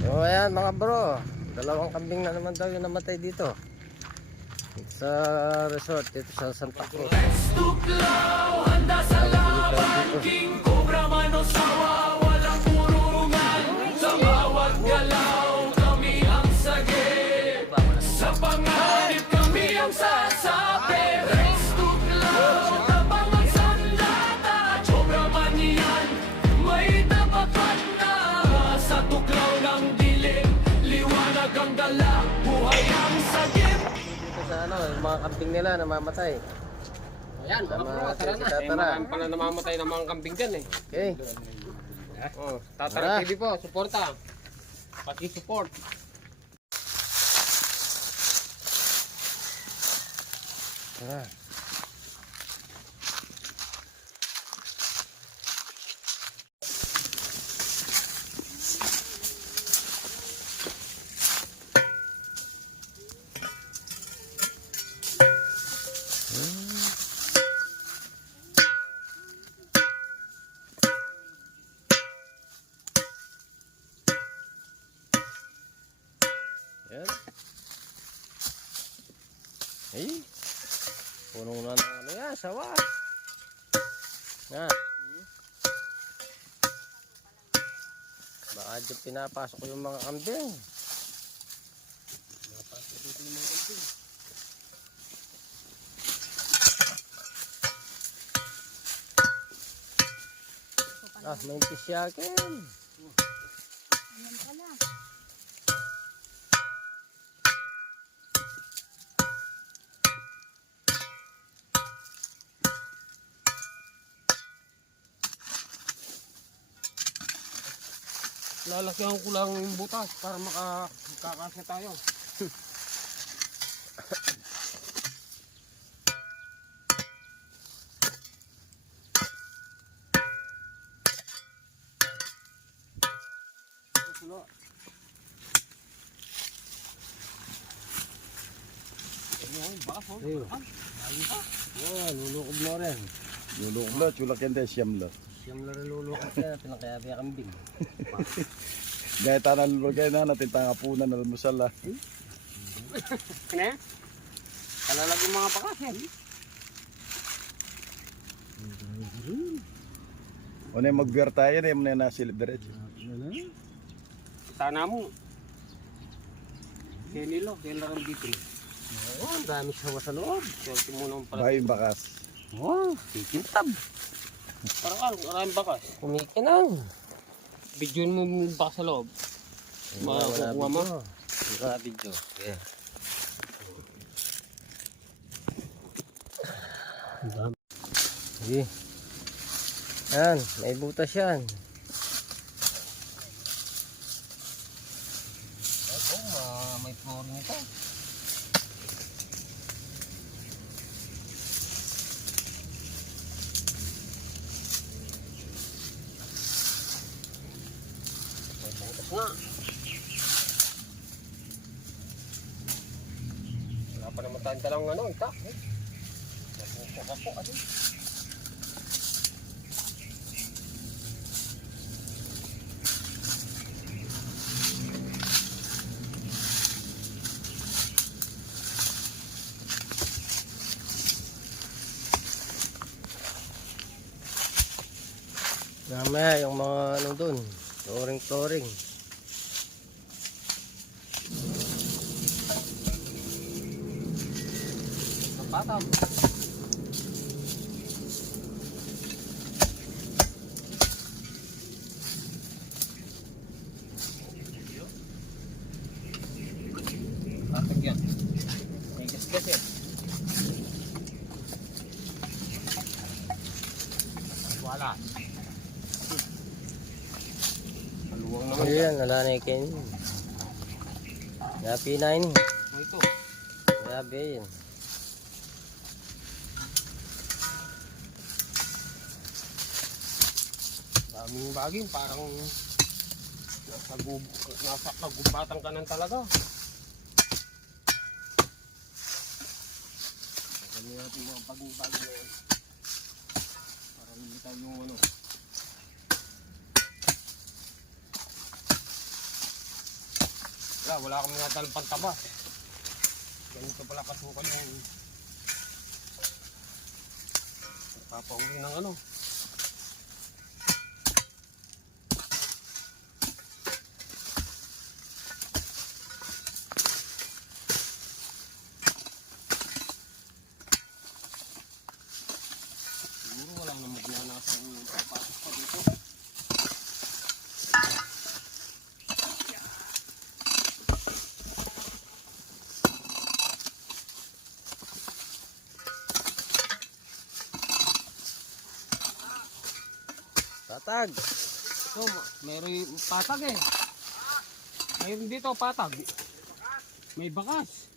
So ayan mga bro, dalawang kambing na naman daw yung namatay dito sa resort dito sa Santa Cruz. Tuklaw, handa sa laban, King Cobra Manosawa, walang purungan. Sa bawat galaw, kami ang sagip. Sa panganib, kami ang sasabi. Rex Tuklaw, tabang ang sandata. Cobra man yan, may tapakan na. Sa tuklaw ng dilim, liwanag ang dala, buhay ang sagip. Dito sa ano, yung mga kambing nila namamatay. Ayan, mga bro, tara na. Tara. Marami pala namamatay ng mga kambing dyan eh. Okay. Oh, Tatara TV po, suporta. Paki-support. Tara. Yan. Ay. Punong na ng ano yan, sawa. Nga. Baka dyan pinapasok ko yung mga kambing. Pinapasok dito yung mga kambing. Ah, may pisyakin. Ayan pala. Lalagyan ko lang yung butas para makakasya tayo. Lulukob mo rin. Lulok na, chulak yan tayo siyam la. Siyam na rin lulukob yan, pinakayabaya kambing. Gaya tanan lulok kayo na natin tangapunan na almusal la. Kaya? Kalalag yung mga pakas yan. O na yung mag-beer tayo na yung nasilip diretso. Sana mo. Kaya nilo ang dito. Oo, ang dami sawa sa loob. Swerte mo naman pala. Bahay yung bakas. Oo, kikintab. Parang maraming bakas. Kumikinang. Bidyoin mo yung bakas sa loob. Makukuha mo. Wala video. Yeah. Sige. Yan, may butas yan. May flooring ito. May butas nga. Wala pa naman tayong talang ano, itak. Nagpupok ako, ano. Mamaya yung mga ano dun, flooring. Patam. Patag yan. May gas-gas eh. Wala. Maluwang naman. Ayan, nalanikin. Yapi na yun. Ito. Yapi yun. Daming baging, parang nasa kagubatan ka ng talaga. Ganyan natin mga bagong-bago na yan. Para hindi tayo yung ano. Wala kami natalang pantaba. Ganito pala kasukan yung papauwi ng ano. Siguro wala nang magnanasang papasok pa dito. Tatag. So, mayroon patag eh. Mayroon dito patag. May bakas.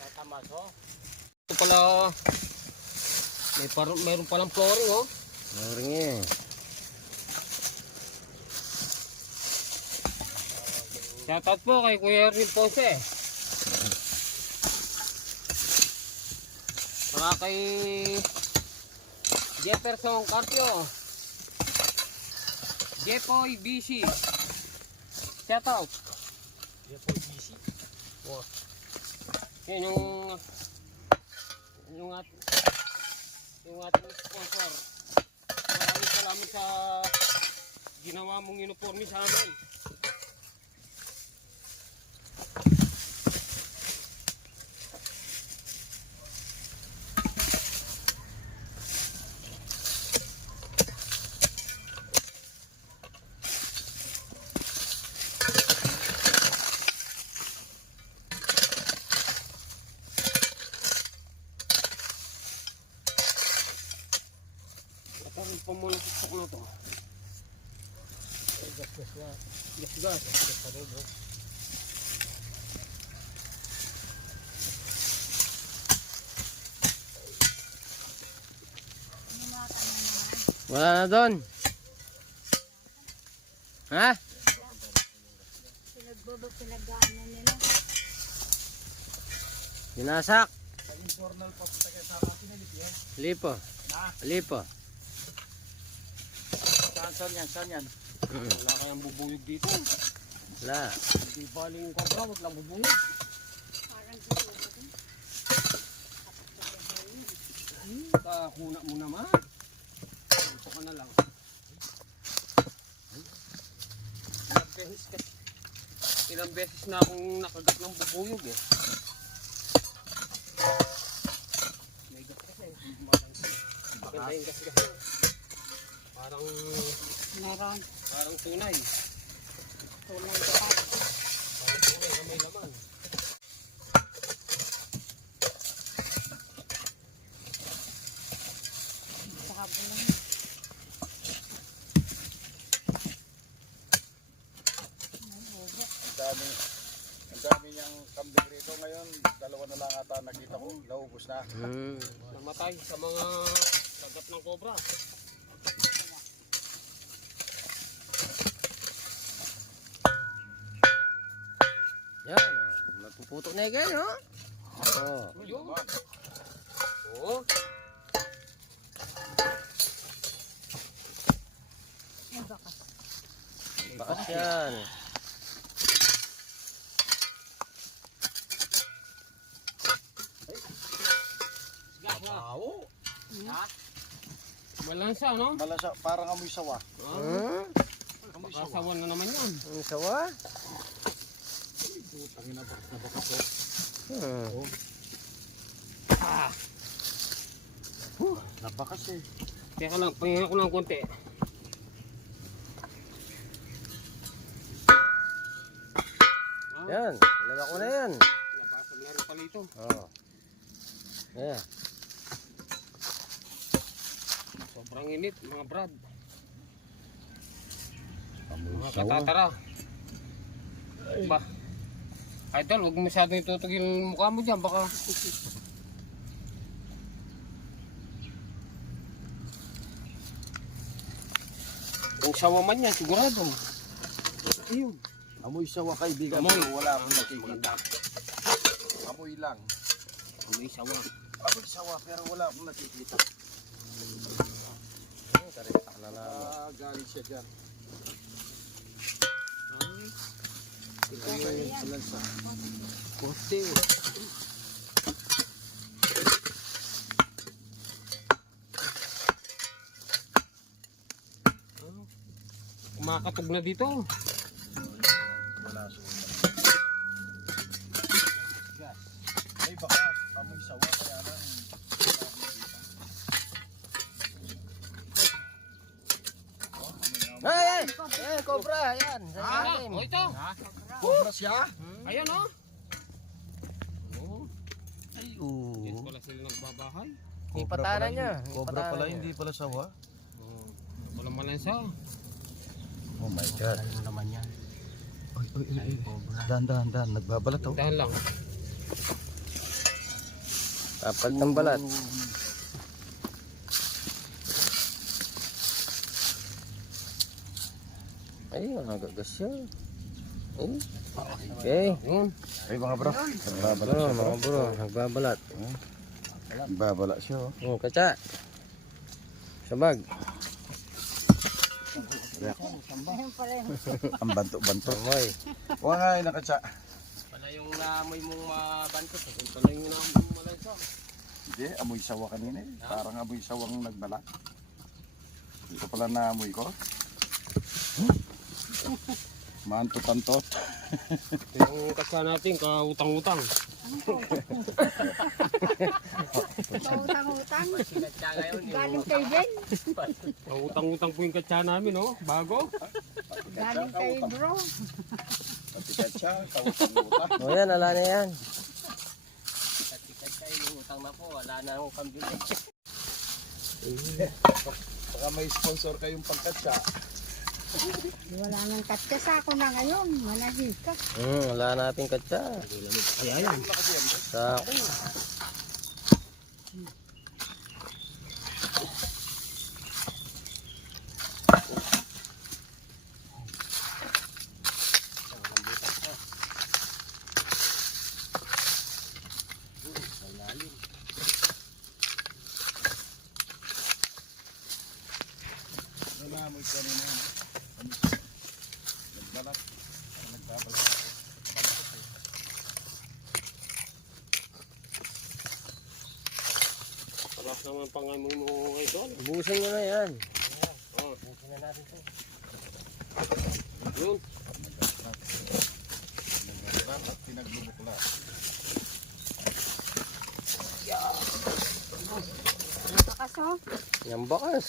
Tatamas oh. Ito pala mayroon palang flooring oh. Maring eh. Shoutout po kay Kuya Erwin Ponce. Saka kay Jefferson Carpio. Jepoy BC. Shoutout. Jepoy BC. Wow. Yan yung ating sponsor. Maraming salamat sa ginawa mong uniforme sa amin. Tarin pa muna sa stok na to. Gas-gas na. Gas-gas. Gas pa rin oh. Wala na doon. Ha? Pinagdaanan nila. Ginasak. Sa informal po kita kaya sa pinalit yan. Lipo. Lipo. Saan yan? Wala kayang bubuyog dito. Wala. Hindi baling kobra, wag lang bubuyog. Parang dito din. Kakuna mo naman. Ito ka na lang. Ilang beses na akong nakagat ng bubuyog eh. May gas kasi. Maganda yung gas kasi. Parang Meron. tunay. Tulong dapat. Parang tunay na may laman. Sa hapon lang. Ang dami niyang kambing rito ngayon. Dalawa na lang ata nakita ko. Naubos na. Namatay sa mga kagat ng kobra. Yan o. Magpuputok na yan o. Oh. Yun. Oo. Ay, bakas. Bakas yan. Wow. Malansa, no? Malasa, parang amoy sawa. Hmm? Kasawan na naman yan. Ang sawa? Tangin na bakas oh. Hmm. Nabakas eh. Teka lang, pahinga ko lang konti. Yan. Ilala ko na yan. Nabasag na rin pala ito. Oo. Ayan. Sobrang init, mga brad. Amoy Mga sawa. katatara. Ba? Idol, huwag masyadong itutugil yung mukha mo dyan. Baka... Kung sawa man yan, sigurado. Ayun. Amoy sawa kaibigan. Amoy. Wala akong nakikita. Amoy lang. May sawa. Amoy sawa pero wala akong nakikita. Karita na namin. Galing siya dyan. Ito yung Lansa. poste. Kumakatog na dito. Wala suot. Ay baka amoy sawa kaya lang. Ay! Cobra! Yan! Sa Ah, ilalim. oh, ito. Cobra siya? Ayan oh. Ay Diyan pala sila nagbabahay. May pataran niya. May Cobra pataran pala, niya. hindi pala sawa. Walang malansa. Oh my God. Ano naman yan? Oy. Dan. Nagbabalat oh. Dahan lang. Kapal ng balat. Ay, nagagas siya. Ay. Okay. Yun. Ay mga bro. Nagbabalat Bro, siya bro. mga bro, nagbabalat. Nagbabalat siya oh. Oh, kacha. Sabag. Ayun pala yun. Ang banto-banto. Amoy. Huwag nga yung nakatsa. Pala yung naamoy mong mabantot. Pala yung naamoy mong malansa. Hindi, amoy sawa kanina eh. Parang amoy sawang nagbalat. Ito pala na amoy ko. Mantot-antot. Yung kasya natin, kautang-utang. Pautang-utang. Galing kay Ben. Kautang-utang po yung kasya namin, oh. Bago. Galing kay bro. Patikat siya, tawag-tawag. O yan, ala na yan. Baka may sponsor kayong pangkatsa. Wala nang katsasa ako na ngayon. Manahika. Wala natin kacha. Ayan. Sa Ano na amoy kanina? Nagbalat. Nagbabalat. Sarap naman pangamoy mo ito. busan nyo na yan. Oh, Busan na natin ito. yun. Nagbalat at pinaglubukla. Nakakas oh. Yan bakas.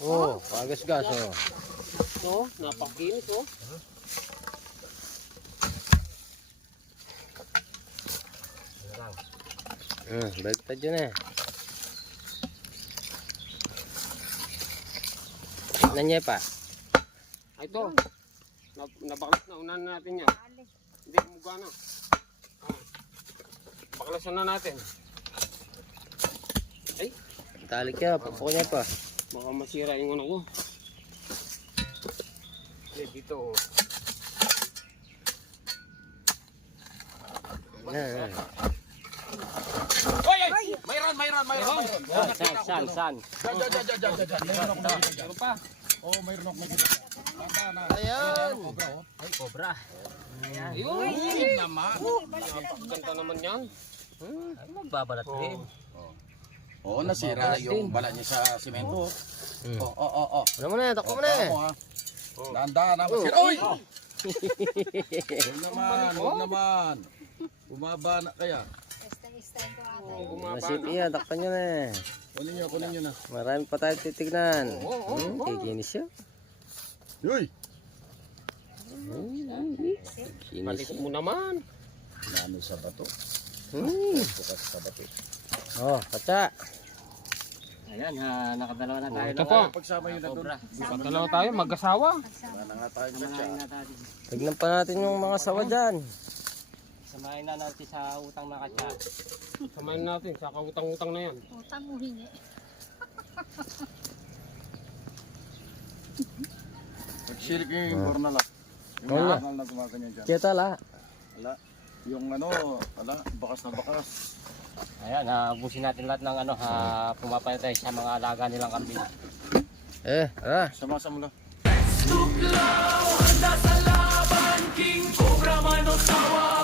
Oh, pagas-gas oh. Oh, napakinis, oh. Baliktad yun eh. Tignan niya pa. Ay, ito. Nabaklas na. Unahan na natin yan. Hindi, kumuga na. Baklasan na natin. Ay, Talik niya, papok niya pa. baka masira yung ano ko. Okay, dito, oh. Yan. Ay! Mayroon. San? Diyan. Mayroon ako nakikita. Meron pa. Oo, mayroon ako nakikita. Tanda na. Ayan. Cobra oh. Ay, cobra. Ayun naman. Ganda naman yan. Magbabalat rin. Oo, nasira yung bala niya sa simento. Oo. Ano mo na, takbo mo na. Dahan-dahan na masira. Uy! Huwag naman. Bumaba na kaya. Testa-testahin ko ata. Bumaba na. Nasip niya, takpan nyo na. Kunin nyo na. Marami pa tayo titignan. Kikinis siya. Uy! Kikinis Palit siya. mo naman. Nano sa bato. Bukas sa bato. Oh, kacha. Ayan, nakadalawa na tayo. Ito pa. Pagsama yun na doon. Patalaw tayo, mag-asawa. Wala na nga tayong katsa. Samahin na natin. Tignan pa natin yung mga sawa dyan. Samahin na natin sa utang na katsa. Samayin natin sa kautang-utang na yan. Utang mo hingi. Pagsilik yung bornal ah. Yung Wala. bornal na gumaganyan dyan. Kita la. Wala. Yung bakas na bakas. Ayan, ubusin natin lahat ng pumapatay sa mga alaga nilang kambing. Sama-sama lang. Tuklaw, handa sa laban, King Cobra man o sawa.